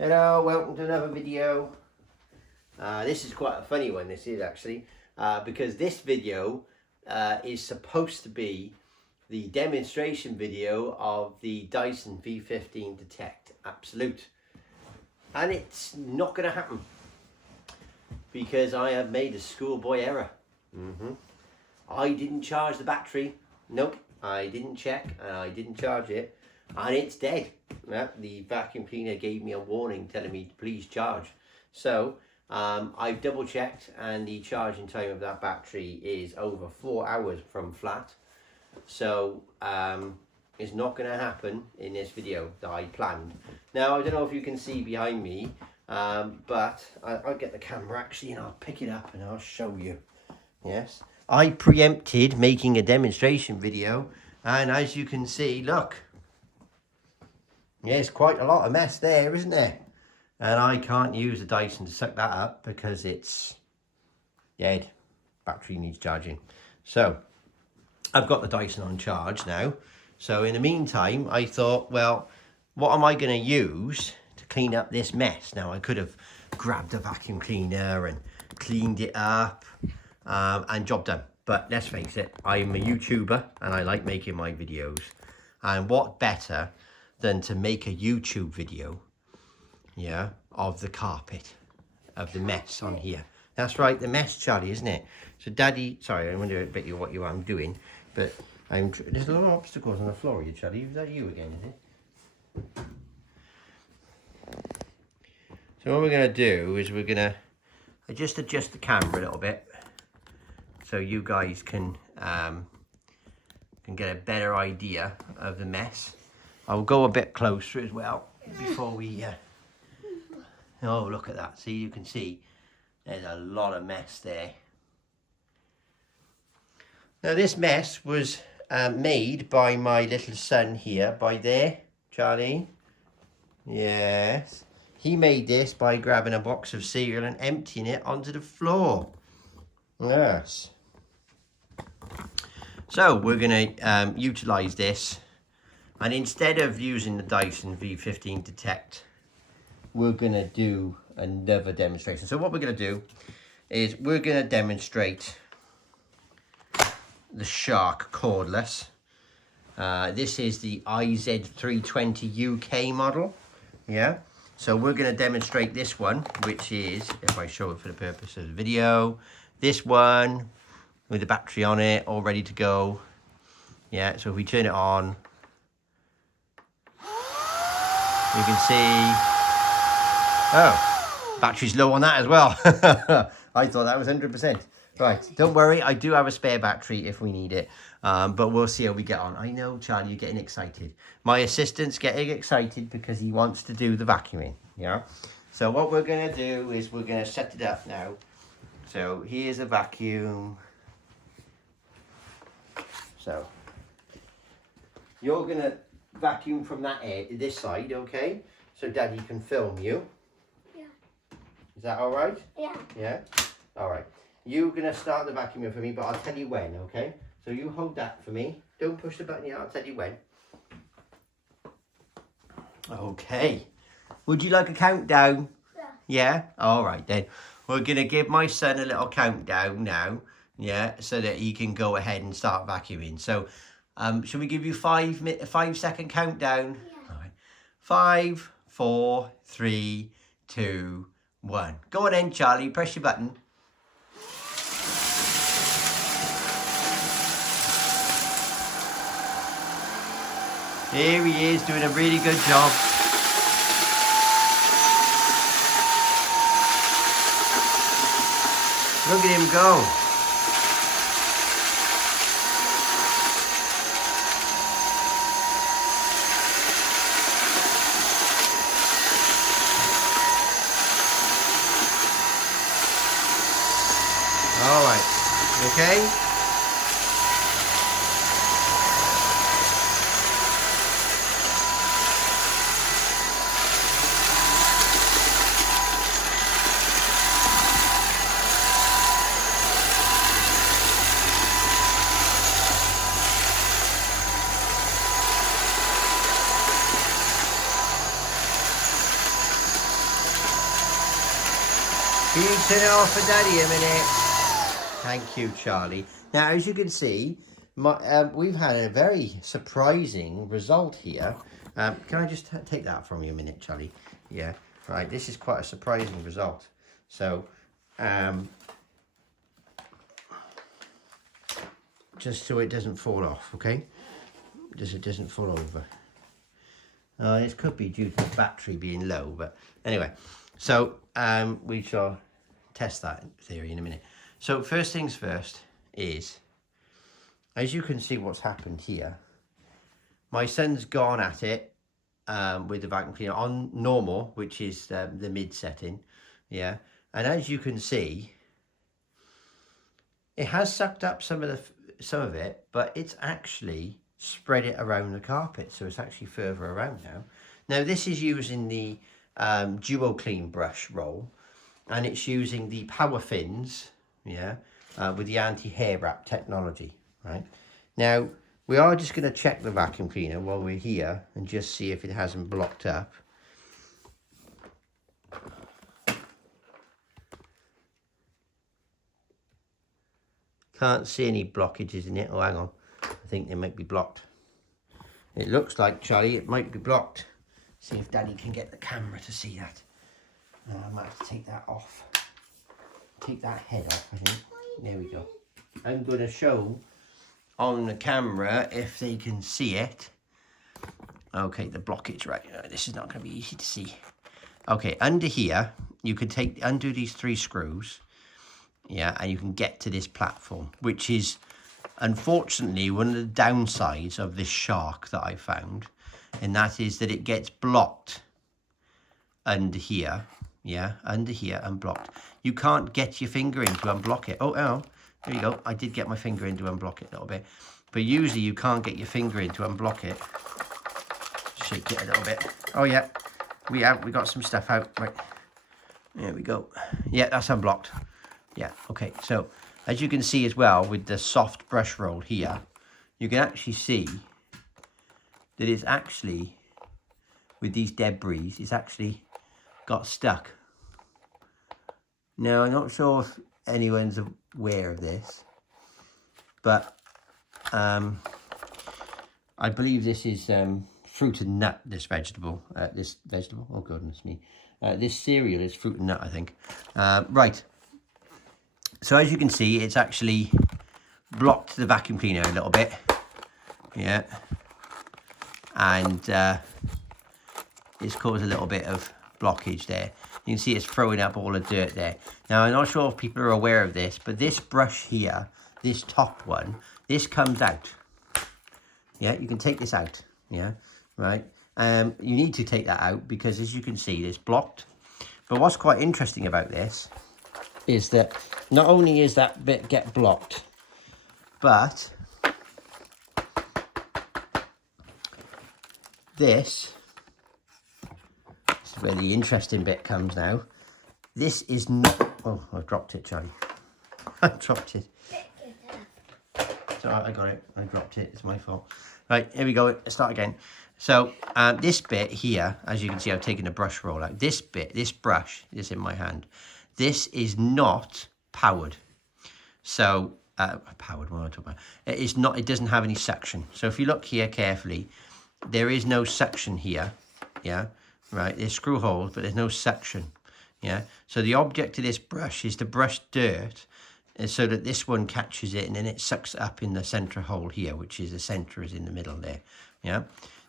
Hello, welcome to another video. This is quite a funny one, this is actually, because this video is supposed to be the demonstration video of the Dyson V15 Detect Absolute. And it's not going to happen because I have made a schoolboy error. I didn't charge the battery. Nope, I didn't check and I didn't charge it. And it's dead. The vacuum cleaner gave me a warning telling me to please charge. So I've double checked and the charging time of that battery is over 4 hours from flat. So it's not going to happen in this video that I planned. Now I don't know if you can see behind me, but I'll get the camera actually and I'll pick it up and I'll show you. Yes, I preempted making a demonstration video, and as you can see, look. Yeah, it's quite a lot of mess there, isn't there? And I can't use the Dyson to suck that up because it's dead. Battery needs charging. So I've got the Dyson on charge now. So in the meantime, I thought, well, what am I going to use to clean up this mess? Now, I could have grabbed a vacuum cleaner and cleaned it up and job done. But let's face it, I'm a YouTuber and I like making my videos. And what better than to make a YouTube video, yeah, of the carpet, of the mess on here. That's right, the mess, Charlie, isn't it? So Daddy, sorry, I wonder a bit what I'm doing, but there's a lot of obstacles on the floor here, Charlie. Is that you again, is it? So what we're going to do is we're going to just adjust the camera a little bit so you guys can get a better idea of the mess. I'll go a bit closer as well before we oh, look at that. See, you can see there's a lot of mess there. Now this mess was made by my little son here, by there, Charlie. Yes, he made this by grabbing a box of cereal and emptying it onto the floor. Yes. So we're going to utilize this. And instead of using the Dyson V15 Detect, we're going to do another demonstration. So what we're going to do is we're going to demonstrate the Shark cordless. This is the IZ320UK model. Yeah. So we're going to demonstrate this one, which is, if I show it for the purpose of the video, this one with the battery on it, all ready to go. Yeah. So if we turn it on, you can see, oh, battery's low on that as well. I thought that was 100%. Right, don't worry, I do have a spare battery if we need it, but we'll see how we get on. I know, Charlie, you're getting excited. My assistant's getting excited because he wants to do the vacuuming, yeah? So what we're going to do is we're going to set it up now. So here's a vacuum. So you're going to vacuum from that this side, okay? So Daddy can film you. Yeah. Is that all right? Yeah. Yeah? All right. You're going to start the vacuuming for me, but I'll tell you when, okay? So you hold that for me. Don't push the button yet, I'll tell you when. Okay. Would you like a countdown? Yeah. Yeah? All right then. We're going to give my son a little countdown now, yeah, so that he can go ahead and start vacuuming. So should we give you 5-second countdown? Yeah. All right. 5, 4, 3, 2, 1. Go on then, Charlie. Press your button. Here he is, doing a really good job. Look at him go. All right, okay? Can you turn it off for Daddy a minute? Thank you, Charlie. Now, as you can see, we've had a very surprising result here. Can I just take that from you a minute, Charlie? Yeah, right. This is quite a surprising result. So, just so it doesn't fall off, okay? Just it doesn't fall over. This could be due to the battery being low, but anyway. So, we shall test that theory in a minute. So, first things first is, as you can see what's happened here, my son's gone at it with the vacuum cleaner on normal, which is the mid setting, yeah. And as you can see, it has sucked up some of it, but it's actually spread it around the carpet, so it's actually further around now. Now this is using the Duo Clean brush roll, and it's using the power fins, yeah, with the anti-hair wrap technology, right? Now we are just going to check the vacuum cleaner while we're here and just see if it hasn't blocked up. Can't see any blockages in it. Oh, hang on. I think they might be blocked. It looks like, Charlie, it might be blocked. See if Daddy can get the camera to see that. I might have to take that off. Take that head off, I think. There we go. I'm going to show on the camera if they can see it. Okay, the blockage, right. This is not going to be easy to see. Okay, under here, you can undo these 3 screws. Yeah, and you can get to this platform, which is unfortunately one of the downsides of this shark that I found, and that is that it gets blocked under here. Yeah, under here and blocked. You can't get your finger in to unblock it. Oh, there you go. I did get my finger in to unblock it a little bit, but usually you can't get your finger in to unblock it. Shake it a little bit. Oh yeah, we got some stuff out. Right, there we go. Yeah, that's unblocked. Yeah, okay, so as you can see as well with the soft brush roll here, you can actually see that it's actually, with these debris, it's actually got stuck. Now, I'm not sure if anyone's aware of this, but I believe this is fruit and nut, this vegetable, oh goodness me. This cereal is fruit and nut, I think. Right. So as you can see, it's actually blocked the vacuum cleaner a little bit, yeah, and it's caused a little bit of blockage there. You can see it's throwing up all the dirt there. Now, I'm not sure if people are aware of this, but this brush here, this top one, this comes out. Yeah, you can take this out, yeah, right. You need to take that out because, as you can see, it's blocked. But what's quite interesting about this is that not only is that bit get blocked, but this is where the interesting bit comes now. This is not, oh, I've dropped it, Charlie. I dropped it. So I got it, I dropped it, it's my fault. Right, here we go, let's start again. So this bit here, as you can see, I've taken the brush roll out. This bit, this brush is in my hand. This is not powered. So, powered, what am I talking about? It is not, it doesn't have any suction. So if you look here carefully, there is no suction here, yeah, right? There's screw holes, but there's no suction, yeah? So the object of this brush is to brush dirt so that this one catches it and then it sucks up in the center hole here, which is the center is in the middle there, yeah?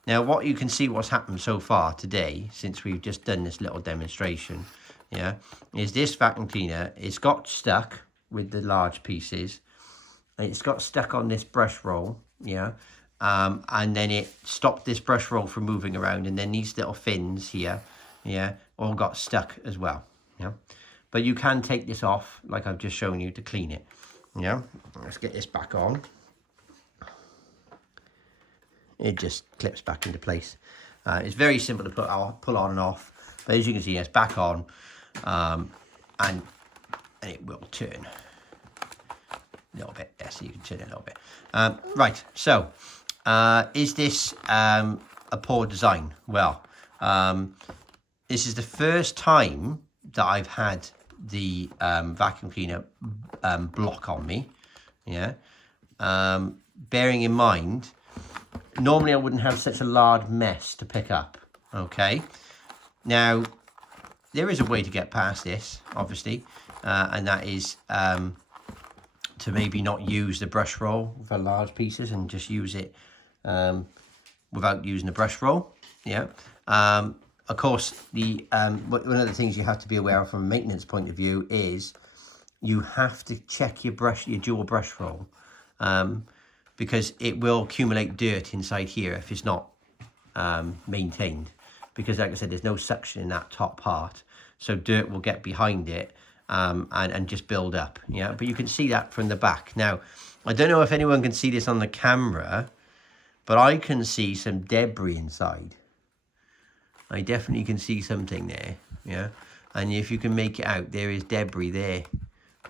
Now, what you can see what's happened so far today, since we've just done this little demonstration, yeah, is this vacuum cleaner, it's got stuck with the large pieces. It's got stuck on this brush roll, yeah, and then it stopped this brush roll from moving around, and then these little fins here, yeah, all got stuck as well, yeah. But you can take this off, like I've just shown you, to clean it, yeah. Let's get this back on. It just clips back into place. It's very simple to pull on and off, but as you can see, it's back on. And it will turn a little bit. Yeah, so you can turn it a little bit. Right, so is this a poor design? Well, this is the first time that I've had the vacuum cleaner block on me. Yeah. Bearing in mind, normally I wouldn't have such a large mess to pick up. Okay. Now, there is a way to get past this, obviously, and that is to maybe not use the brush roll for large pieces and just use it without using the brush roll. Yeah. Of course, one of the things you have to be aware of from a maintenance point of view is you have to check your dual brush roll, because it will accumulate dirt inside here if it's not maintained. Because like I said, there's no suction in that top part, so dirt will get behind it and just build up. Yeah, but you can see that from the back. Now, I don't know if anyone can see this on the camera, but I can see some debris inside. I definitely can see something there, yeah. And if you can make it out, there is debris there,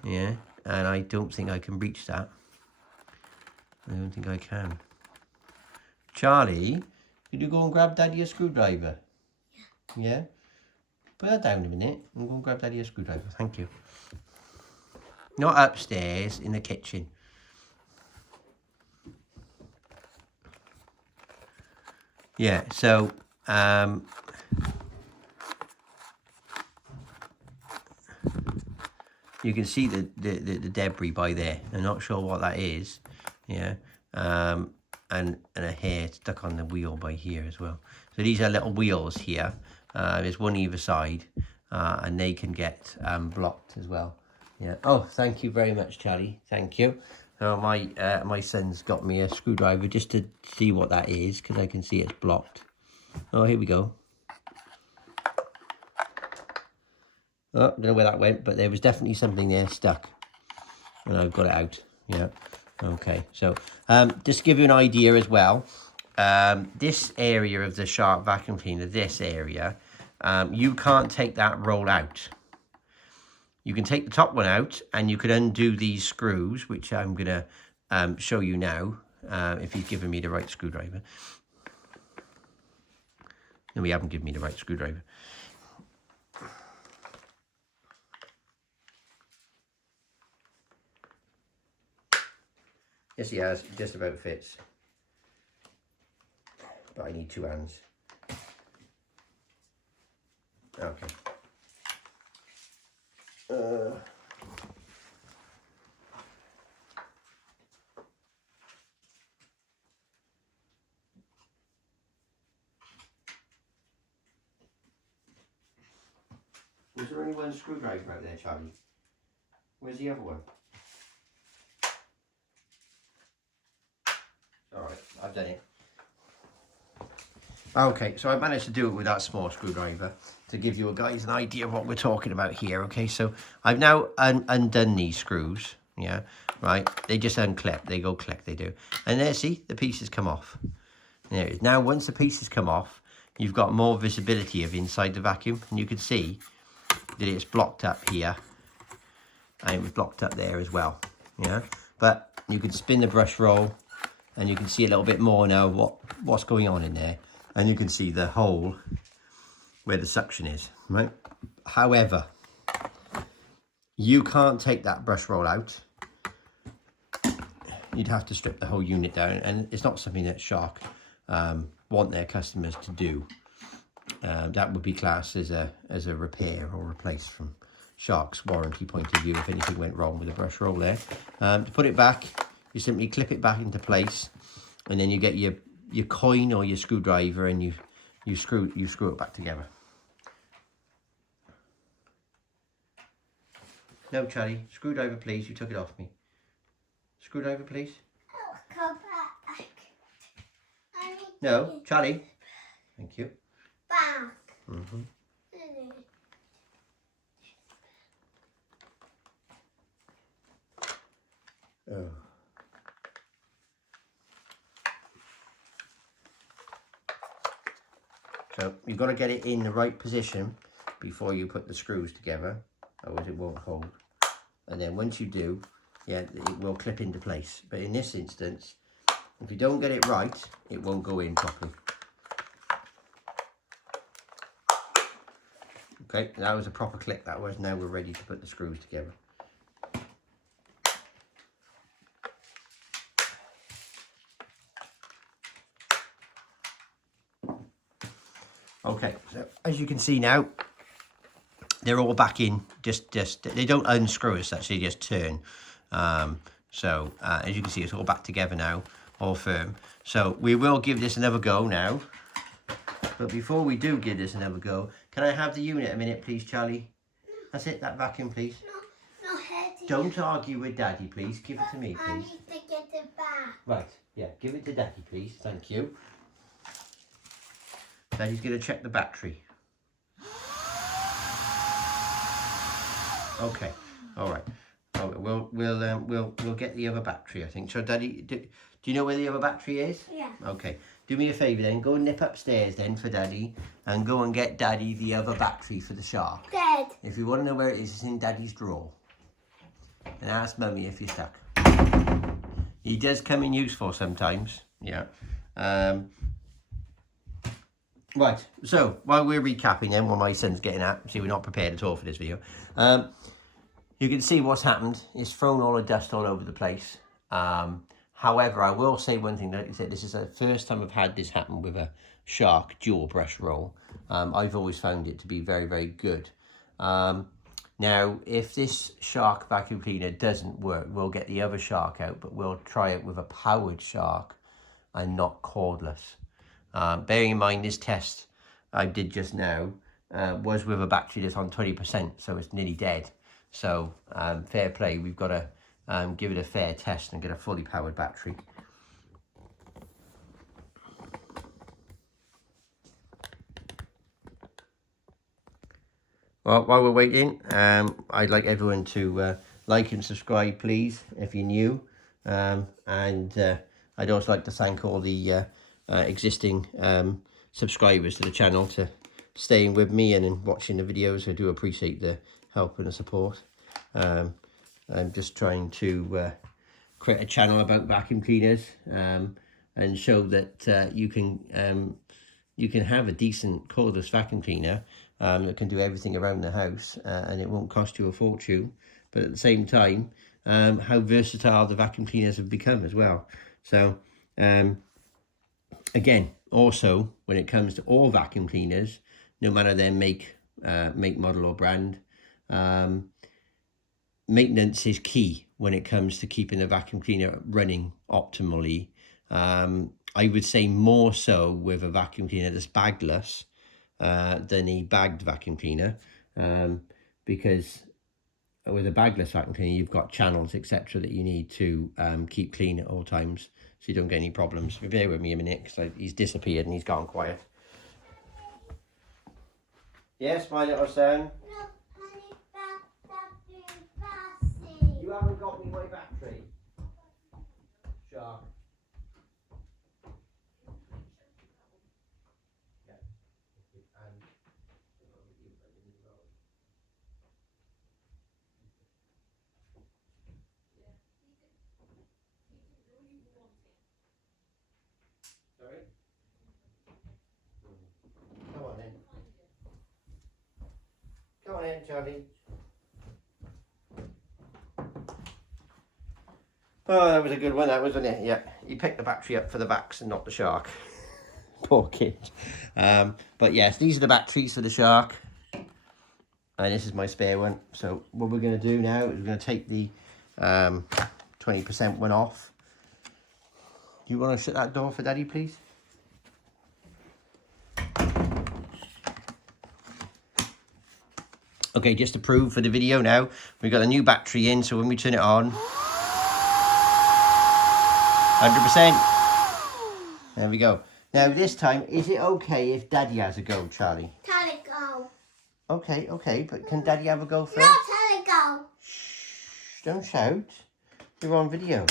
yeah. And I don't think I can reach that. I don't think I can. Charlie, could you go and grab Daddy a screwdriver? Yeah? Put that down a minute and go and grab Daddy a screwdriver. Thank you. Not upstairs, in the kitchen. Yeah, so you can see the debris by there. I'm not sure what that is. Yeah. And a hair stuck on the wheel by here as well. So these are little wheels here. There's one either side, and they can get blocked as well. Yeah. Oh, thank you very much, Charlie. Thank you. My son's got me a screwdriver just to see what that is, because I can see it's blocked. Oh, here we go. Oh, don't know where that went, but there was definitely something there stuck, and I've got it out. Yeah. Okay. So just to give you an idea as well, this area of the Shark vacuum cleaner, this area, you can't take that roll out. You can take the top one out, and you can undo these screws, which I'm going to show you now, if he's given me the right screwdriver. No, we haven't given me the right screwdriver. Yes, he has. It just about fits. But I need two hands. Okay. Was there only one screwdriver out there, Charlie? Where's the other one? Alright, I've done it. Okay, so I managed to do it with that small screwdriver to give you guys an idea of what we're talking about here. Okay, so I've now undone these screws. Yeah, right. They just unclip. They go click, they do. And there, see, the pieces come off. There it is. Now, once the pieces come off, you've got more visibility of inside the vacuum. And you can see that it's blocked up here. And it was blocked up there as well. Yeah, but you can spin the brush roll and you can see a little bit more now of what's going on in there. And you can see the hole where the suction is, right? However, you can't take that brush roll out. You'd have to strip the whole unit down, and it's not something that Shark want their customers to do. That would be classed as a repair or replace from Shark's warranty point of view if anything went wrong with the brush roll there. To put it back, you simply clip it back into place, and then you get your coin or your screwdriver, and you screw it back together. No, Charlie, screwdriver, please. You took it off me. Screwdriver, please. Come back. No, Charlie. Thank you. Back. Mm-hmm. Oh. So you've got to get it in the right position before you put the screws together, otherwise it won't hold. And then once you do, yeah, it will clip into place. But in this instance, if you don't get it right, it won't go in properly. Okay, that was a proper click, that was. Now we're ready to put the screws together. Okay, so as you can see now, they're all back in, just they don't unscrew as such, they just turn. As you can see, it's all back together now, all firm. So we will give this another go now. But before we do give this another go, can I have the unit a minute, please, Charlie? That's it, that vacuum, please. No, Hetty. Don't argue with Daddy, please. Give it to me, I please. need to get it back. Right, yeah, give it to Daddy, please. Thank you. Daddy's going to check the battery. Okay, all right. Oh, we'll get the other battery, I think. So, Daddy, do you know where the other battery is? Yeah. Okay. Do me a favour then. Go and nip upstairs then for Daddy, and go and get Daddy the other battery for the Shark. Dead. If you want to know where it is, it's in Daddy's drawer. And ask Mummy if you're stuck. He does come in useful sometimes. Yeah. Right. So while we're recapping then, while my son's getting at, see, we're not prepared at all for this video. You can see what's happened. It's thrown all the dust all over the place. However, I will say one thing, that this is the first time I've had this happen with a Shark dual brush roll. I've always found it to be very, very good. Now, if this Shark vacuum cleaner doesn't work, we'll get the other Shark out, but we'll try it with a powered Shark and not cordless. Bearing in mind this test I did just now was with a battery that's on 20%, so it's nearly dead. So fair play, we've got to give it a fair test and get a fully powered battery. Well, while we're waiting, I'd like everyone to like and subscribe, please, if you're new. I'd also like to thank all the existing subscribers to the channel to staying with me and in watching the videos. I do appreciate the help and the support. I'm just trying to create a channel about vacuum cleaners and show that you can have a decent cordless vacuum cleaner that can do everything around the house and it won't cost you a fortune. But at the same time, how versatile the vacuum cleaners have become as well. So again, also when it comes to all vacuum cleaners, no matter their make, model or brand, maintenance is key when it comes to keeping the vacuum cleaner running optimally. I would say more so with a vacuum cleaner that's bagless than a bagged vacuum cleaner, because with a bagless vacuum cleaner you've got channels etc that you need to keep clean at all times so you don't get any problems. Bear with me a minute because he's disappeared and he's gone quiet. Yes, my little son? You haven't got me my battery. Shark. Yeah. Sorry? Come on then. Come on in, Charlie. Oh, that was a good one, that wasn't it? Yeah, he picked the battery up for the Vax and not the Shark. Poor kid. But yes, these are the batteries for the Shark. And this is my spare one. So what we're going to do now is we're going to take the 20% one off. Do you want to shut that door for Daddy, please? Okay, just to prove for the video now, we've got a new battery in, so when we turn it on, 100%. There we go. Now this time, is it okay if Daddy has a go, Charlie? Tell it go. Okay, but can Daddy have a go first? No, tell it go. Shh, don't shout. You're on video.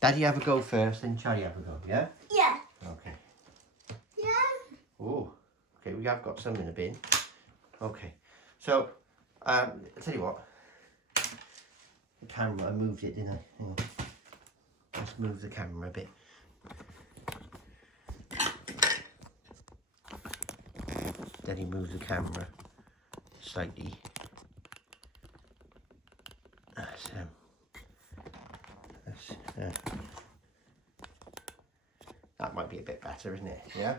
Daddy have a go first, then Charlie have a go, yeah? Yeah. Okay. Yeah. Oh, okay, we have got some in the bin. Okay, so, I'll tell you what. The camera, I moved it, didn't I? Hang on. Let's move the camera a bit. Daddy moves the camera slightly. That might be a bit better, isn't it? Yeah.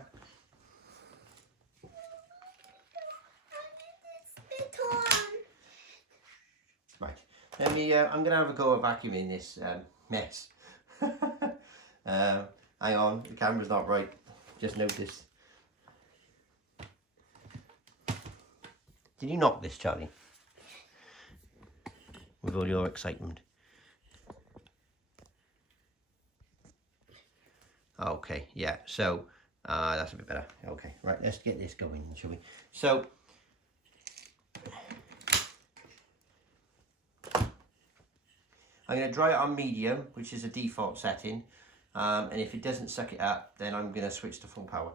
Right. Let me. I'm gonna have a go at vacuuming this mess. Hang on, the camera's not right. Just noticed. Did you knock this, Charlie? With all your excitement. Okay, yeah, so that's a bit better. Okay, right, let's get this going, shall we? So, I'm going to dry it on medium, which is a default setting. And if it doesn't suck it up, then I'm going to switch to full power.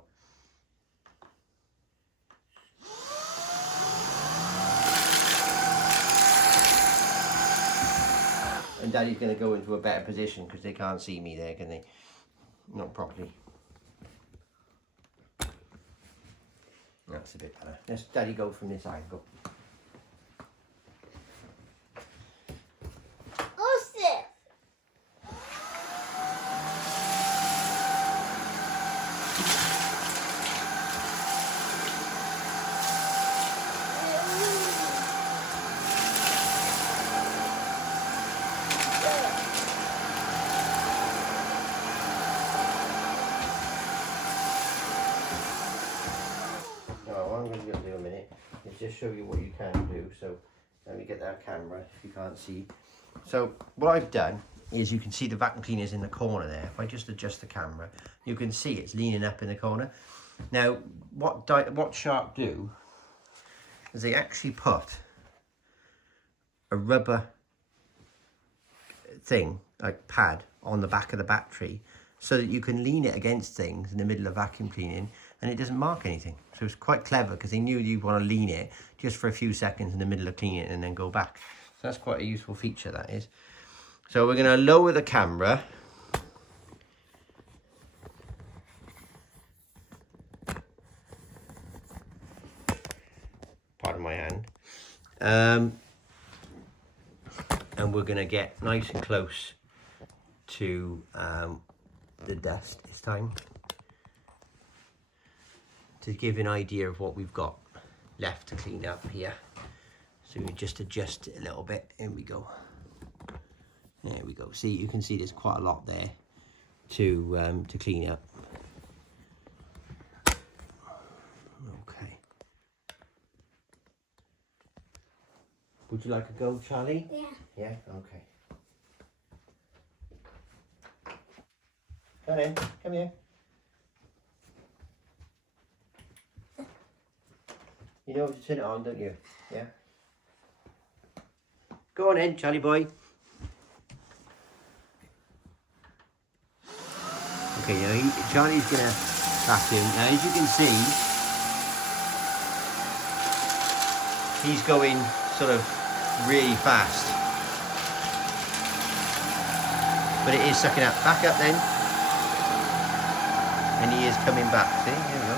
And Daddy's going to go into a better position because they can't see me there, can they? Not properly. That's a bit better. Let's Daddy go from this angle. What's this? What I'm going to do in a minute is just show you what you can do. So let me get that camera if you can't see. So what I've done is you can see the vacuum cleaner is in the corner there. If I just adjust the camera, you can see it's leaning up in the corner. Now what Sharp do is they actually put a rubber thing, like pad, on the back of the battery so that you can lean it against things in the middle of vacuum cleaning and it doesn't mark anything. So it's quite clever because they knew you'd want to lean it just for a few seconds in the middle of cleaning it and then go back. So that's quite a useful feature, that is. So we're going to lower the camera. Pardon my hand. And we're going to get nice and close to the dust this time, to give an idea of what we've got left to clean up here. So we just adjust it a little bit. Here we go. There we go. See, you can see there's quite a lot there to clean up. Okay. Would you like a go, Charlie? Yeah. Yeah. Okay. Come in. Come here. You know to turn it on, don't you? Yeah. Go on in, Charlie boy. Okay, now Charlie's gonna vacuum. Now, as you can see, he's going sort of really fast, but it is sucking up. Back up then, and he is coming back. See, here we go.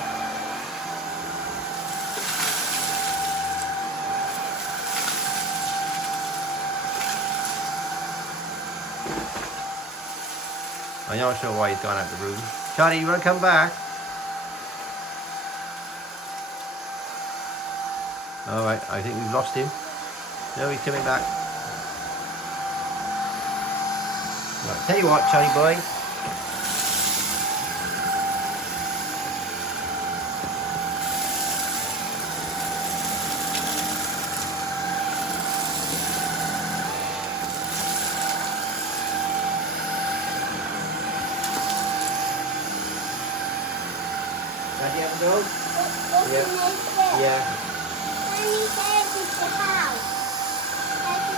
I'm not sure why he's gone out the room. Charlie, you want to come back? Alright, I think we've lost him. No, he's coming back. Right, tell you what, Charlie boy. Daddy have a go? Yeah. And he said it's the house.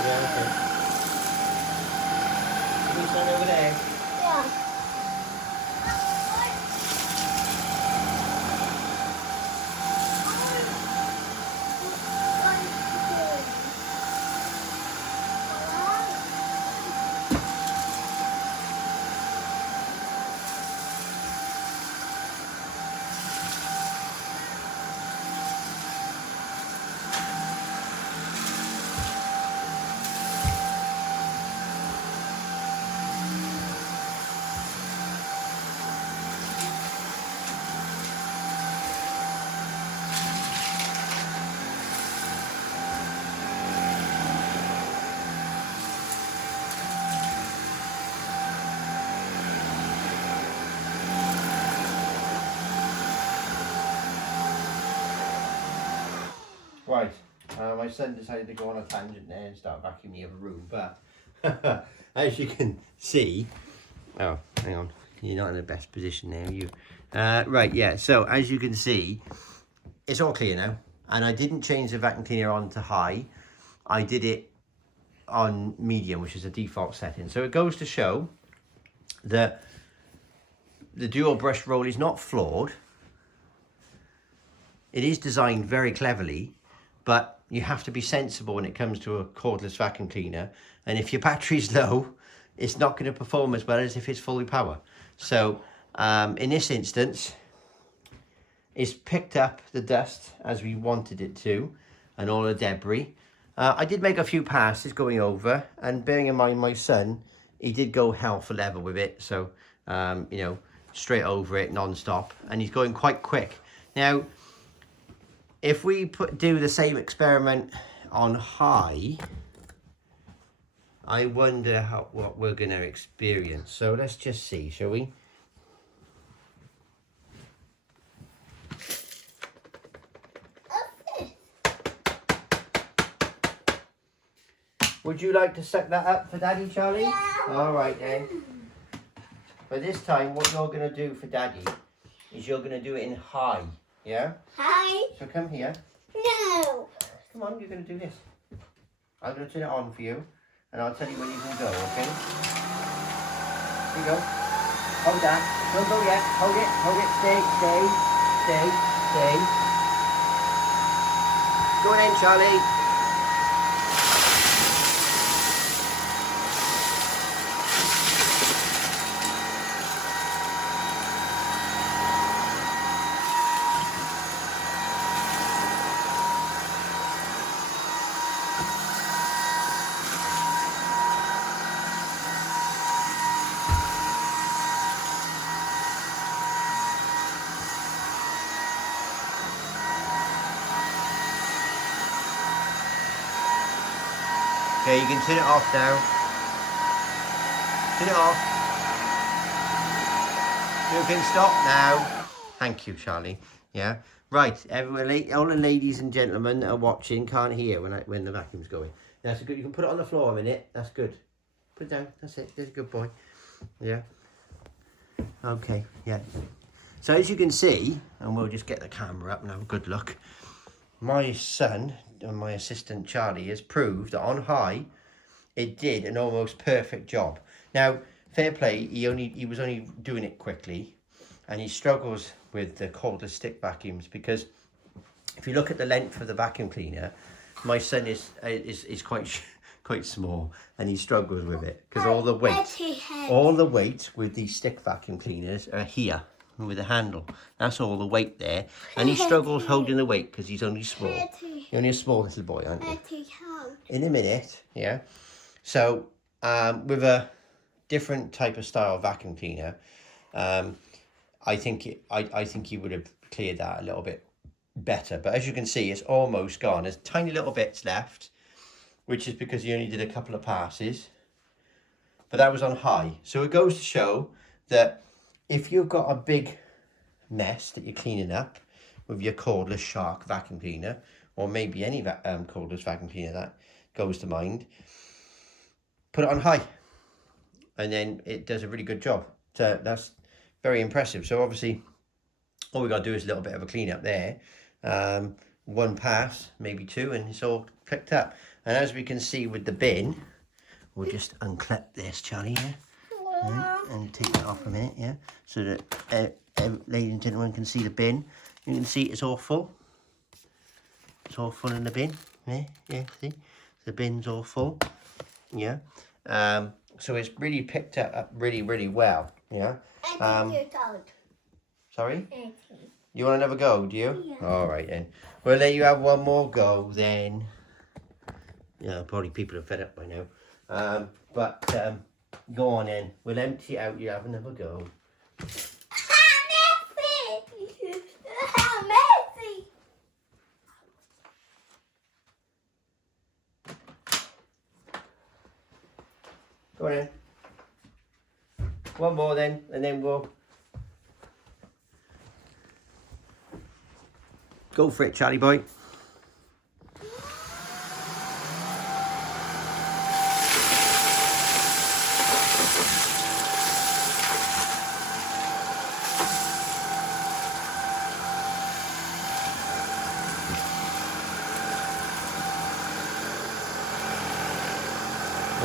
Yeah, okay. Can you stand over there? Yeah. Right, my son decided to go on a tangent there and start vacuuming the other room, but as you can see, oh, hang on, you're not in the best position there, you. Right, yeah, so as you can see, it's all clear now, and I didn't change the vacuum cleaner on to high. I did it on medium, which is a default setting. So it goes to show that the dual brush roll is not flawed. It is designed very cleverly, but you have to be sensible when it comes to a cordless vacuum cleaner. And if your battery's low, it's not going to perform as well as if it's fully power. So in this instance, it's picked up the dust as we wanted it to, and all the debris. I did make a few passes going over, and bearing in mind my son, he did go hell for leather with it. So, you know, straight over it non-stop, and he's going quite quick. Now, if we do the same experiment on high, I wonder what we're going to experience. So let's just see, shall we? Would you like to suck that up for Daddy, Charlie? Yeah. All right then. But this time, what you're going to do for Daddy is you're going to do it in high, yeah? Hi. So come here. No. Come on, you're going to do this. I'm going to turn it on for you, and I'll tell you when you can go, okay? Here you go. Hold that. Don't go yet. Hold it. Hold it. Stay. Stay. Stay. Stay. Go on in, Charlie. Okay, you can turn it off now. Turn it off. You can stop now. Thank you, Charlie. Yeah. Right, everyone, all the ladies and gentlemen that are watching can't hear when the vacuum's going. That's good. You can put it on the floor a minute. That's good. Put it down. That's it. There's a good boy. Yeah. Okay. Yeah. So as you can see, and we'll just get the camera up and have a good look. My son and my assistant Charlie has proved that on high it did an almost perfect job. Now, fair play, he was only doing it quickly, and he struggles with the cordless stick vacuums because if you look at the length of the vacuum cleaner, my son is quite small, and he struggles with it because all the weight with these stick vacuum cleaners are here with the handle. That's all the weight there, and he struggles holding the weight because he's only small. You're only a small little boy, aren't you? In a minute, yeah. So with a different type of style vacuum cleaner, I think he would have cleared that a little bit better. But as you can see, it's almost gone. There's tiny little bits left, which is because he only did a couple of passes. But that was on high. So it goes to show that if you've got a big mess that you're cleaning up with your cordless Shark vacuum cleaner, or maybe any cordless vacuum cleaner that goes to mind, put it on high, and then it does a really good job. So that's very impressive. So obviously, all we got to do is a little bit of a clean up there. One pass, maybe two, and it's all picked up. And as we can see with the bin, we'll just unclip this, Charlie, here. And take that off a minute, yeah, so that ladies and gentlemen can see the bin. You can see it's all full. It's all full in the bin. Yeah, see, the bin's all full. Yeah. So it's really picked up really, really well. Yeah. Sorry. You want another go? Do you? Yeah. All right then. We'll let you have one more go then. Yeah, probably people are fed up by now. But go on then. We'll empty it out. You have another go. Go on then. One more then, and then we'll go for it, Charlie boy.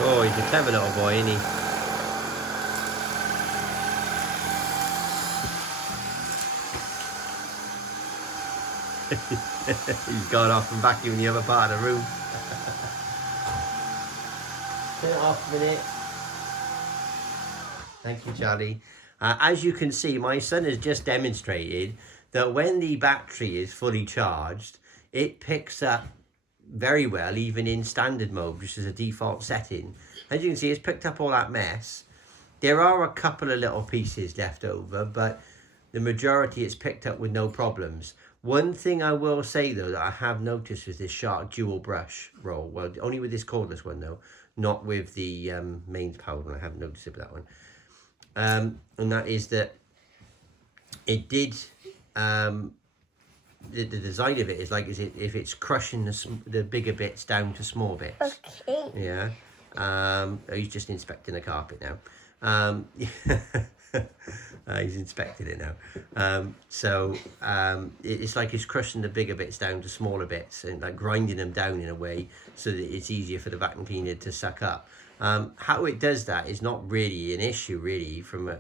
Oh, he's a clever little boy, isn't he? He's gone off and vacuuming the other part of the room. Turn it off a minute. Thank you, Charlie. As you can see, my son has just demonstrated that when the battery is fully charged, it picks up very well, even in standard mode, which is a default setting. As you can see, it's picked up all that mess. There are a couple of little pieces left over, but the majority it's picked up with no problems. One thing I will say, though, that I have noticed with this Shark dual brush roll, well, only with this cordless one, though, not with the mains powered one. I haven't noticed it with that one. And that is that it did, the design of it is like, if it's crushing the bigger bits down to small bits. Okay. Yeah. He's just inspecting the carpet now. He's inspected it now. It's like he's crushing the bigger bits down to smaller bits and like grinding them down in a way so that it's easier for the vacuum cleaner to suck up. How it does that is not really an issue, really, from a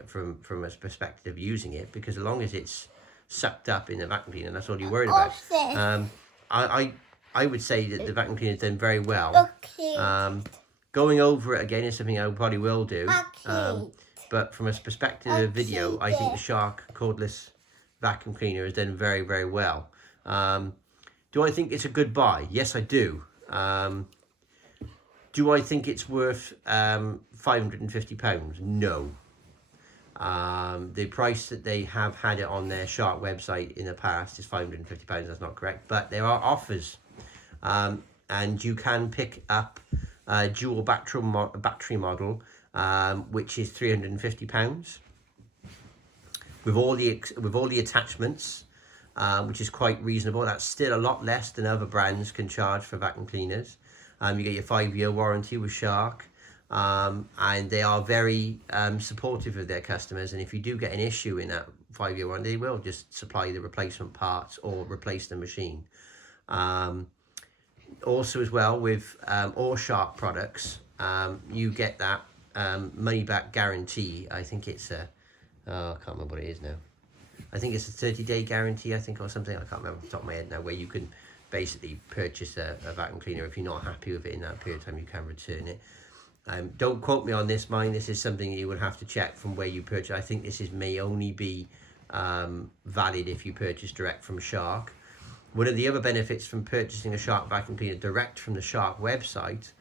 perspective of using it, because as long as it's sucked up in the vacuum cleaner, that's all you're worried about. I would say that the vacuum cleaner has done very well. Okay. Going over it again is something I probably will do. But from a perspective of video, I think the Shark cordless vacuum cleaner has done very, very well. Do I think it's a good buy? Yes, I do. Do I think it's worth £550? No. The price that they have had it on their Shark website in the past is £550. That's not correct, but there are offers, and you can pick up a dual battery model, which is £350 with all the attachments, which is quite reasonable. That's still a lot less than other brands can charge for vacuum cleaners. You get your 5-year warranty with Shark, and they are very supportive of their customers. And if you do get an issue in that 5-year warranty, they will just supply the replacement parts or replace the machine. Also, as well, with all Shark products, you get that money back guarantee. I think it's I can't remember what it is now. I think it's a 30-day guarantee, I think, or something. I can't remember off the top of my head now, where you can basically purchase a vacuum cleaner. If you're not happy with it in that period of time, you can return it. Don't quote me on this, mind. This is something you would have to check from where you purchase. I think this may only be valid if you purchase direct from Shark. One of the other benefits from purchasing a Shark vacuum cleaner direct from the Shark website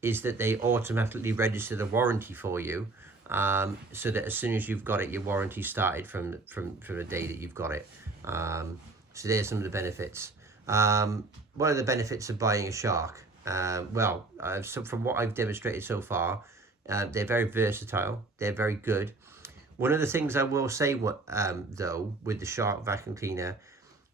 is that they automatically register the warranty for you, so that as soon as you've got it, your warranty started from the day that you've got it. So there's some of the benefits. What are the benefits of buying a Shark? So from what I've demonstrated so far, they're very versatile. They're very good. One of the things I will say, though, with the Shark vacuum cleaner,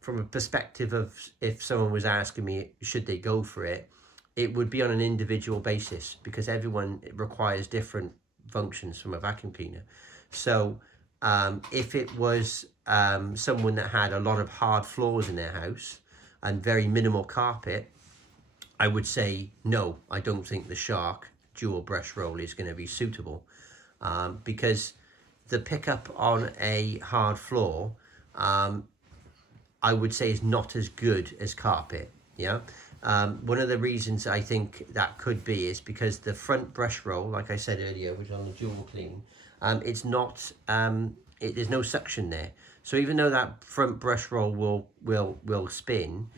from a perspective of if someone was asking me, should they go for it, it would be on an individual basis, because everyone requires different functions from a vacuum cleaner. So if it was someone that had a lot of hard floors in their house and very minimal carpet, I would say no, I don't think the Shark dual brush roll is going to be suitable, because the pickup on a hard floor, I would say, is not as good as carpet. Yeah. One of the reasons I think that could be is because the front brush roll, like I said earlier, which is on the dual clean, it's not, there's no suction there. So even though that front brush roll will spin,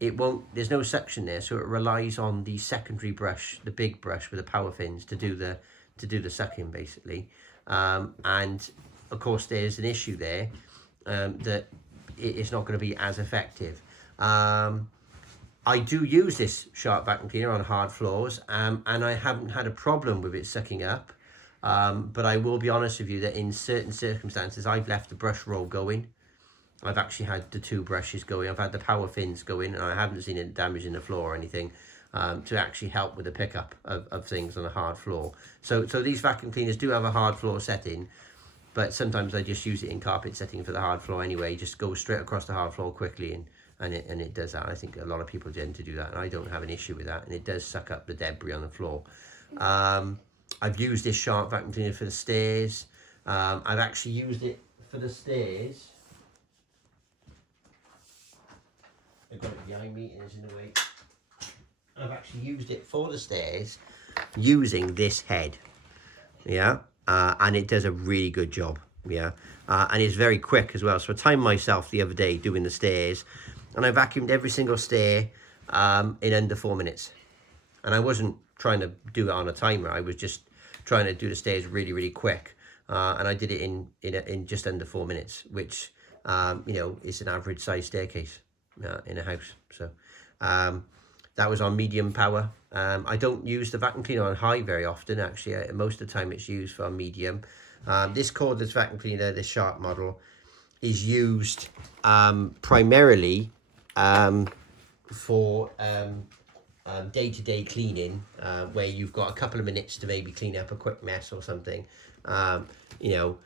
it won't, there's no suction there. So it relies on the secondary brush, the big brush with the power fins, to do the sucking, basically. And of course there's an issue there, that it's not going to be as effective. I do use this Shark vacuum cleaner on hard floors, and I haven't had a problem with it sucking up. But I will be honest with you that in certain circumstances, I've left the brush roll going. I've actually had the 2 brushes going. I've had the power fins going, and I haven't seen it damaging the floor or anything, to actually help with the pickup of things on a hard floor. So these vacuum cleaners do have a hard floor setting, but sometimes I just use it in carpet setting for the hard floor anyway. Just go straight across the hard floor quickly, and it does that. I think a lot of people tend to do that, and I don't have an issue with that, and it does suck up the debris on the floor. I've used this shark vacuum cleaner for the stairs. I've actually used it for the stairs. I've got it behind me and it's in the way. I've actually used it for the stairs using this head, yeah, and it does a really good job, yeah, and it's very quick as well. So I timed myself the other day doing the stairs, and I vacuumed every single stair in under 4 minutes, and I wasn't trying to do it on a timer. I was just trying to do the stairs really, really quick, and I did it in just under 4 minutes, which you know, is an average size staircase in a house. So that was on medium power. I don't use the vacuum cleaner on high very often, actually. Most of the time it's used for medium. This cordless vacuum cleaner, this Sharp model, is used primarily for day-to-day cleaning, where you've got a couple of minutes to maybe clean up a quick mess or something, you know,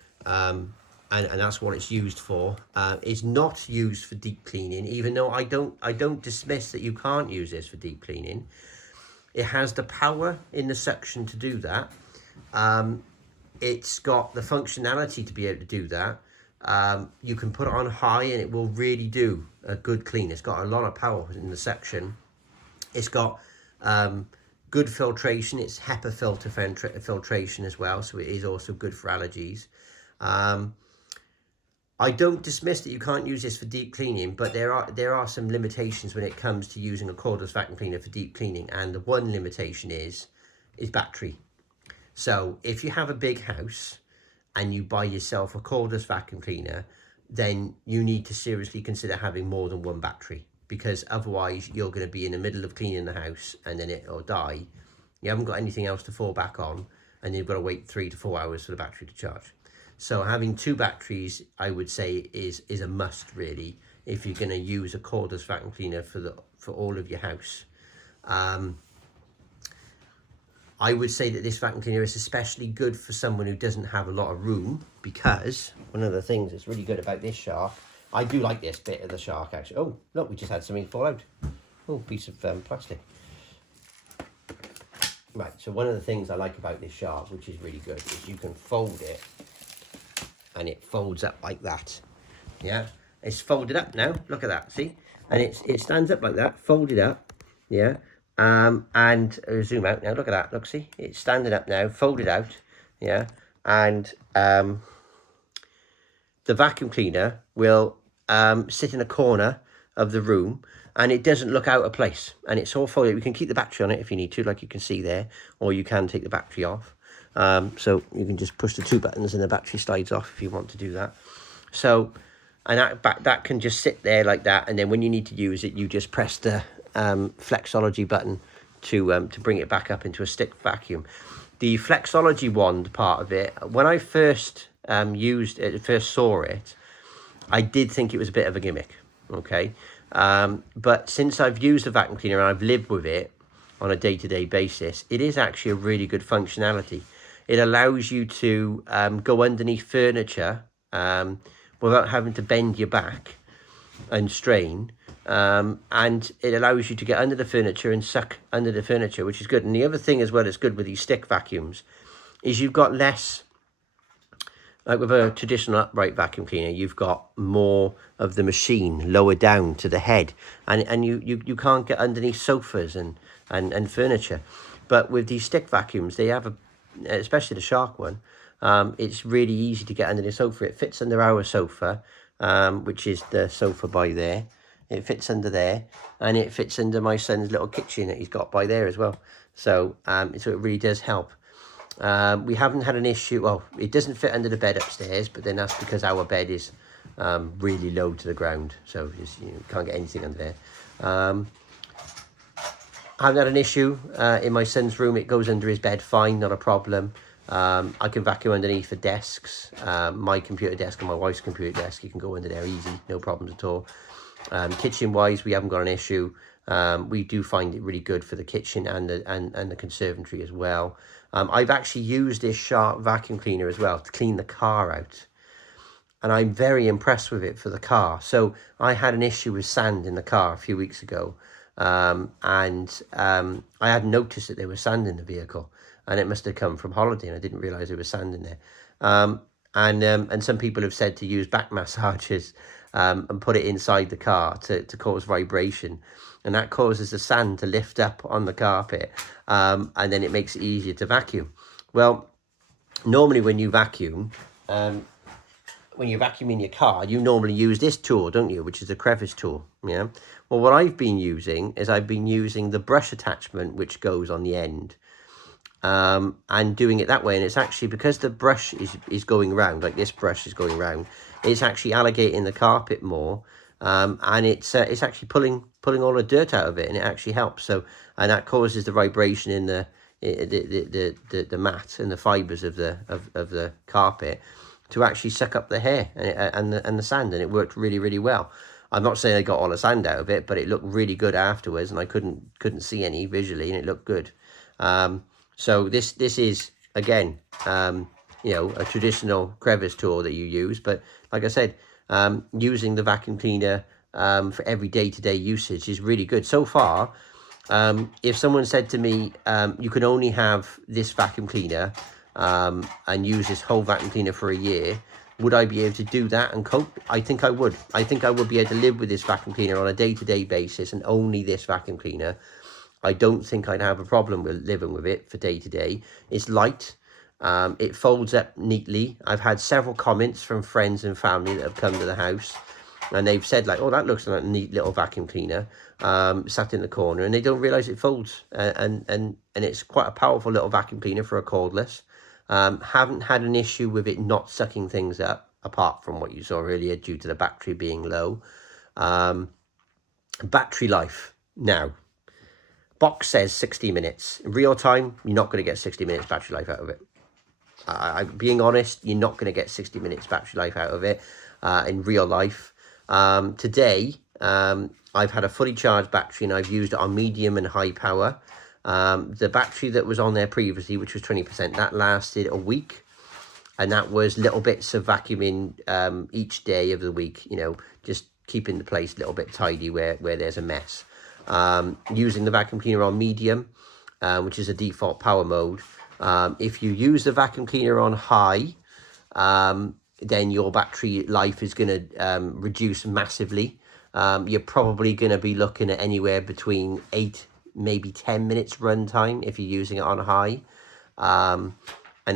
and that's what it's used for. It's not used for deep cleaning, even though I don't dismiss that you can't use this for deep cleaning. It has the power in the suction to do that. It's got the functionality to be able to do that. You can put it on high and it will really do a good clean. It's got a lot of power in the suction. It's got good filtration. It's HEPA filtration as well, so it is also good for allergies. I don't dismiss that you can't use this for deep cleaning, but there are some limitations when it comes to using a cordless vacuum cleaner for deep cleaning, and the one limitation is battery. So if you have a big house and you buy yourself a cordless vacuum cleaner, then you need to seriously consider having more than one battery, because otherwise you're going to be in the middle of cleaning the house and then it'll die. You haven't got anything else to fall back on, and you've got to wait 3 to 4 hours for the battery to charge. So having 2 batteries, I would say, is a must, really, if you're going to use a cordless vacuum cleaner for all of your house. I would say that this vacuum cleaner is especially good for someone who doesn't have a lot of room, because one of the things that's really good about this Shark, I do like this bit of the Shark, actually. Oh, look, we just had something fall out. Oh, piece of plastic. Right, so one of the things I like about this Shark, which is really good, is you can fold it, and it folds up like that. Yeah, it's folded up now. Look at that, see? And it stands up like that, folded up. Yeah, and zoom out now. Look at that. Look, see? It's standing up now, folded out. Yeah, and the vacuum cleaner will sit in a corner of the room, and it doesn't look out of place. And it's all folded. You can keep the battery on it if you need to, like you can see there, or you can take the battery off. So you can just push the 2 buttons and the battery slides off if you want to do that. So, and that can just sit there like that, and then when you need to use it, you just press the flexology button to bring it back up into a stick vacuum. The flexology wand part of it, when I first first saw it, I did think it was a bit of a gimmick, okay? But since I've used the vacuum cleaner and I've lived with it on a day-to-day basis, it is actually a really good functionality. It allows you to go underneath furniture without having to bend your back and strain, and it allows you to get under the furniture and suck under the furniture, which is good. And the other thing as well that's good with these stick vacuums is you've got less, like with a traditional upright vacuum cleaner, you've got more of the machine lower down to the head, and you can't get underneath sofas and furniture. But with these stick vacuums, they have especially the Shark one, it's really easy to get under the sofa. It fits under our sofa, which is the sofa by there. It fits under there, and it fits under my son's little kitchen that he's got by there as well. So so it really does help. We haven't had an issue. Well, it doesn't fit under the bed upstairs, but then that's because our bed is really low to the ground, so you can't get anything under there. I haven't had an issue in my son's room. It goes under his bed fine, not a problem. I can vacuum underneath the desks, my computer desk and my wife's computer desk. You can go under there easy, no problems at all. Kitchen wise, we haven't got an issue. We do find it really good for the kitchen and the conservatory as well. I've actually used this Sharp vacuum cleaner as well to clean the car out, and I'm very impressed with it for the car. So I had an issue with sand in the car a few weeks ago, and I hadn't noticed that there was sand in the vehicle. and it must have come from holiday, and I didn't realize there was sand in there. And some people have said to use back massages and put it inside the car to cause vibration, and that causes the sand to lift up on the carpet, and then it makes it easier to vacuum. Well, normally when you vacuum, when you're vacuuming your car, you normally use this tool, don't you? Which is a crevice tool, yeah? Well, what I've been using is I've been using the brush attachment, which goes on the end, and doing it that way. And it's actually, because the brush is going round, like this brush is going round, it's actually alligating the carpet more, and it's actually pulling all the dirt out of it, and it actually helps. So, and that causes the vibration in the mat and the fibers of the carpet to actually suck up the hair and the sand, and it worked really, really well. I'm not saying I got all the sand out of it, but it looked really good afterwards, and I couldn't see any visually, and it looked good. So this is, again, you know, a traditional crevice tool that you use, but like I said, using the vacuum cleaner for every day-to-day usage is really good. So far, if someone said to me, you can only have this vacuum cleaner and use this whole vacuum cleaner for a year, would I be able to do that and cope? I think I would. I think I would be able to live with this vacuum cleaner on a day-to-day basis, and only this vacuum cleaner. I don't think I'd have a problem with living with it for day-to-day. It's light. It folds up neatly. I've had several comments from friends and family that have come to the house, and they've said, like, oh, that looks like a neat little vacuum cleaner, sat in the corner, and they don't realize it folds. And it's quite a powerful little vacuum cleaner for a cordless. Haven't had an issue with it not sucking things up, apart from what you saw earlier due to the battery being low. Battery life. Now, box says 60 minutes. In real time, you're not going to get 60 minutes battery life out of it. Being honest, you're not going to get 60 minutes battery life out of it in real life. Today, I've had a fully charged battery, and I've used it on medium and high power. The battery that was on there previously, which was 20%, that lasted a week, and that was little bits of vacuuming each day of the week, you know, just keeping the place a little bit tidy where there's a mess. Using the vacuum cleaner on medium, which is a default power mode. If you use the vacuum cleaner on high, then your battery life is going to reduce massively. You're probably going to be looking at anywhere between 8, maybe 10 minutes runtime if you're using it on high. And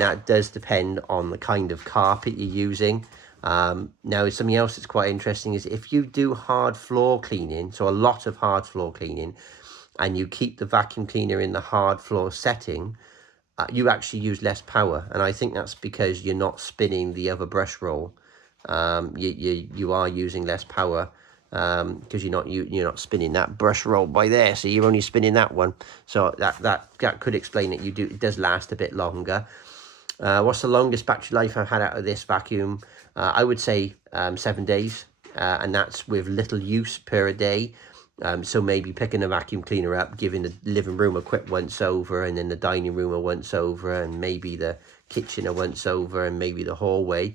that does depend on the kind of carpet you're using. Now, something else that's quite interesting is if you do hard floor cleaning, so a lot of hard floor cleaning, and you keep the vacuum cleaner in the hard floor setting, you actually use less power. And I think that's because you're not spinning the other brush roll. You are using less power because you're not spinning that brush roll by there, so you're only spinning that one. So that could explain it. It does last a bit longer. What's the longest battery life I've had out of this vacuum? I would say 7 days, and that's with little use per day. So maybe picking a vacuum cleaner up, giving the living room a quick once over, and then the dining room a once over, and maybe the kitchen a once over, and maybe the hallway,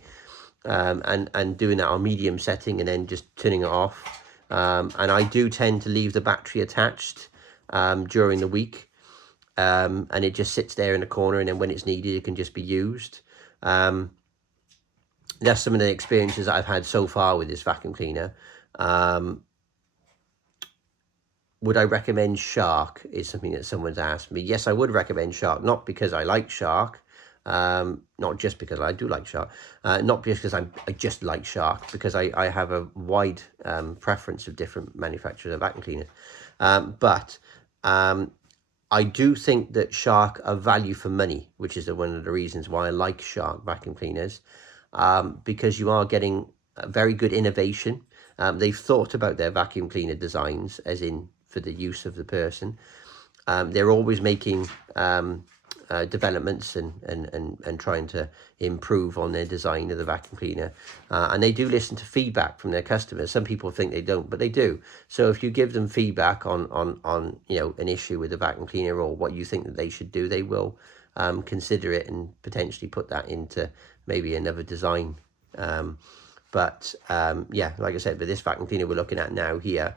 and doing that on medium setting, and then just turning it off. And I do tend to leave the battery attached during the week. And it just sits there in the corner, and then when it's needed, it can just be used. That's some of the experiences that I've had so far with this vacuum cleaner. Would I recommend Shark is something that someone's asked me. Yes, I would recommend Shark, not because I like Shark, not just because I do like Shark, not just because I just like Shark, because I have a wide preference of different manufacturers of vacuum cleaners. But I do think that Shark are value for money, which is one of the reasons why I like Shark vacuum cleaners, because you are getting a very good innovation. They've thought about their vacuum cleaner designs, as in for the use of the person. They're always making developments and trying to improve on their design of the vacuum cleaner, and they do listen to feedback from their customers. Some people think they don't, but they do. So if you give them feedback on you know, an issue with the vacuum cleaner or what you think that they should do, they will consider it and potentially put that into maybe another design. But yeah, like I said, with this vacuum cleaner we're looking at now here,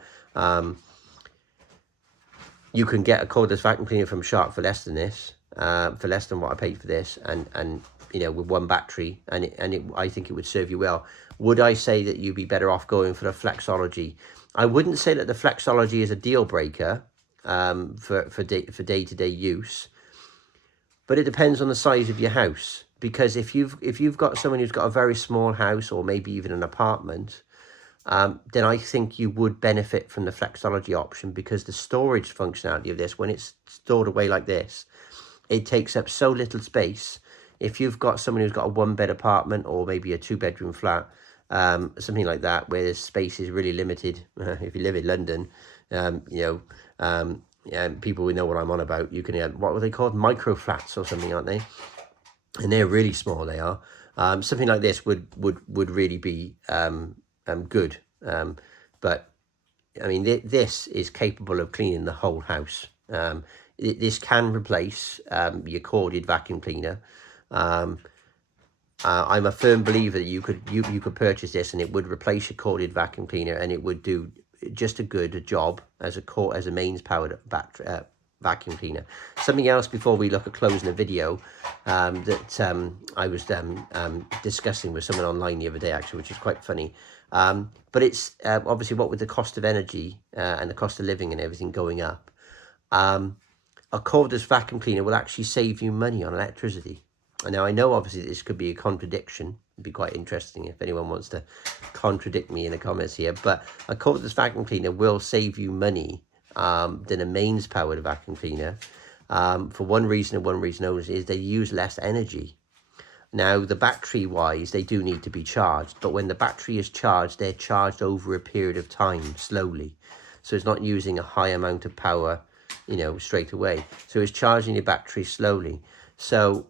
you can get a cordless vacuum cleaner from Shark for less than this. for less than what I paid for this, and you know, with one battery, and I think it would serve you well. Would I say that you'd be better off going for the Flexology? I wouldn't say that the Flexology is a deal breaker for day-to-day use, but it depends on the size of your house. Because if you've got someone who's got a very small house, or maybe even an apartment, then I think you would benefit from the Flexology option, because the storage functionality of this, when it's stored away like this, it takes up so little space. If you've got someone who's got a 1-bed apartment, or maybe a 2-bedroom flat, something like that, where the space is really limited, if you live in London, you know, people will know what I'm on about. You can have, what were they called? Micro flats or something, aren't they? And they're really small, they are. Something like this would really be good. But I mean, this is capable of cleaning the whole house. This can replace your corded vacuum cleaner. I'm a firm believer that you could purchase this, and it would replace your corded vacuum cleaner, and it would do just a good job as a mains powered vacuum cleaner. Something else before we look at closing the video, that I was discussing with someone online the other day, actually, which is quite funny. But it's obviously, what with the cost of energy and the cost of living and everything going up, a cordless vacuum cleaner will actually save you money on electricity. And now I know obviously this could be a contradiction. It'd be quite interesting if anyone wants to contradict me in the comments here. But a cordless vacuum cleaner will save you money than a mains powered vacuum cleaner, for one reason and one reason only, is they use less energy. Now, the battery wise, they do need to be charged, but when the battery is charged, they're charged over a period of time, slowly. So it's not using a high amount of power, you know, straight away. So it's charging your battery slowly. So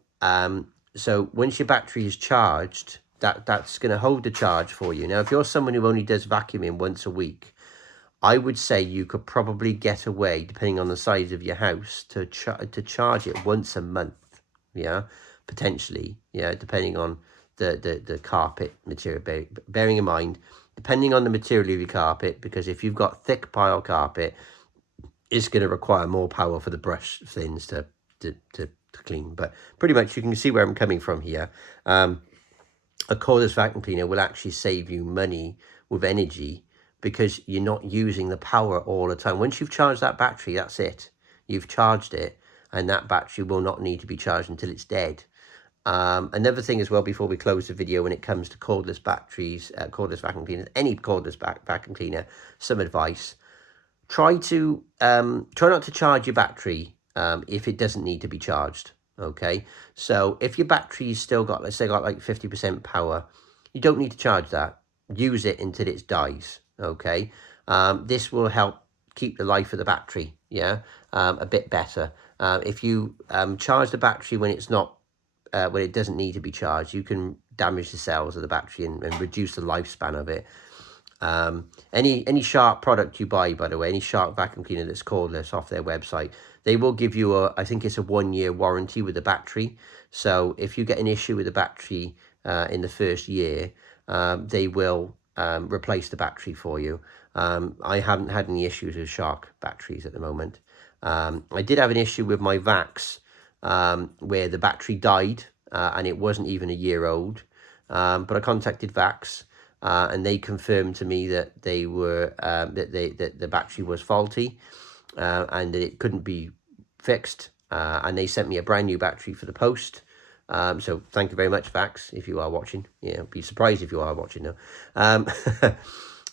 so once your battery is charged, that's going to hold the charge for you. Now, if you're someone who only does vacuuming once a week, I would say you could probably get away, depending on the size of your house, to charge it once a month. Yeah, potentially. Yeah, depending on the carpet material. Bearing in mind, depending on the material of your carpet, because if you've got thick pile carpet, it's going to require more power for the brush thins to clean. But pretty much you can see where I'm coming from here. A cordless vacuum cleaner will actually save you money with energy, because you're not using the power all the time. Once you've charged that battery, that's it. You've charged it, and that battery will not need to be charged until it's dead. Another thing as well, before we close the video, when it comes to cordless batteries, cordless vacuum cleaners, any cordless vacuum cleaner, some advice: try not to charge your battery if it doesn't need to be charged. Okay, so if your battery's still got, let's say, got like 50% power, you don't need to charge that. Use it until it dies. Okay, this will help keep the life of the battery, yeah, a bit better. If you charge the battery when it's not, when it doesn't need to be charged, you can damage the cells of the battery and reduce the lifespan of it. Any Shark product you buy, by the way, any Shark vacuum cleaner that's cordless off their website, they will give you I think it's a 1-year warranty with the battery. So if you get an issue with the battery in the first year, they will replace the battery for you. I haven't had any issues with Shark batteries at the moment. I did have an issue with my Vax, where the battery died, and it wasn't even a year old. But I contacted Vax, and they confirmed to me that they were that the battery was faulty, and that it couldn't be fixed. And they sent me a brand new battery for the post. So thank you very much, Vax, if you are watching. Yeah, be surprised if you are watching now.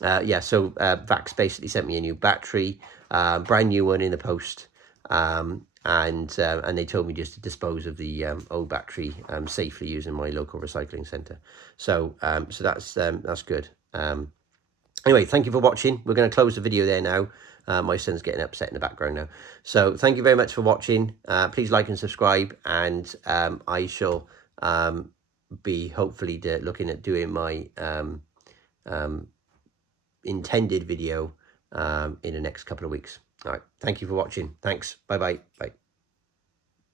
Yeah, so Vax basically sent me a new battery, brand new one in the post, and they told me just to dispose of the old battery safely using my local recycling centre. So so that's good. Anyway, thank you for watching. We're going to close the video there now. My son's getting upset in the background now. So thank you very much for watching. Please like and subscribe, and I shall be hopefully looking at doing my intended video in the next couple of weeks. All right. Thank you for watching. Thanks. Bye-bye. Bye.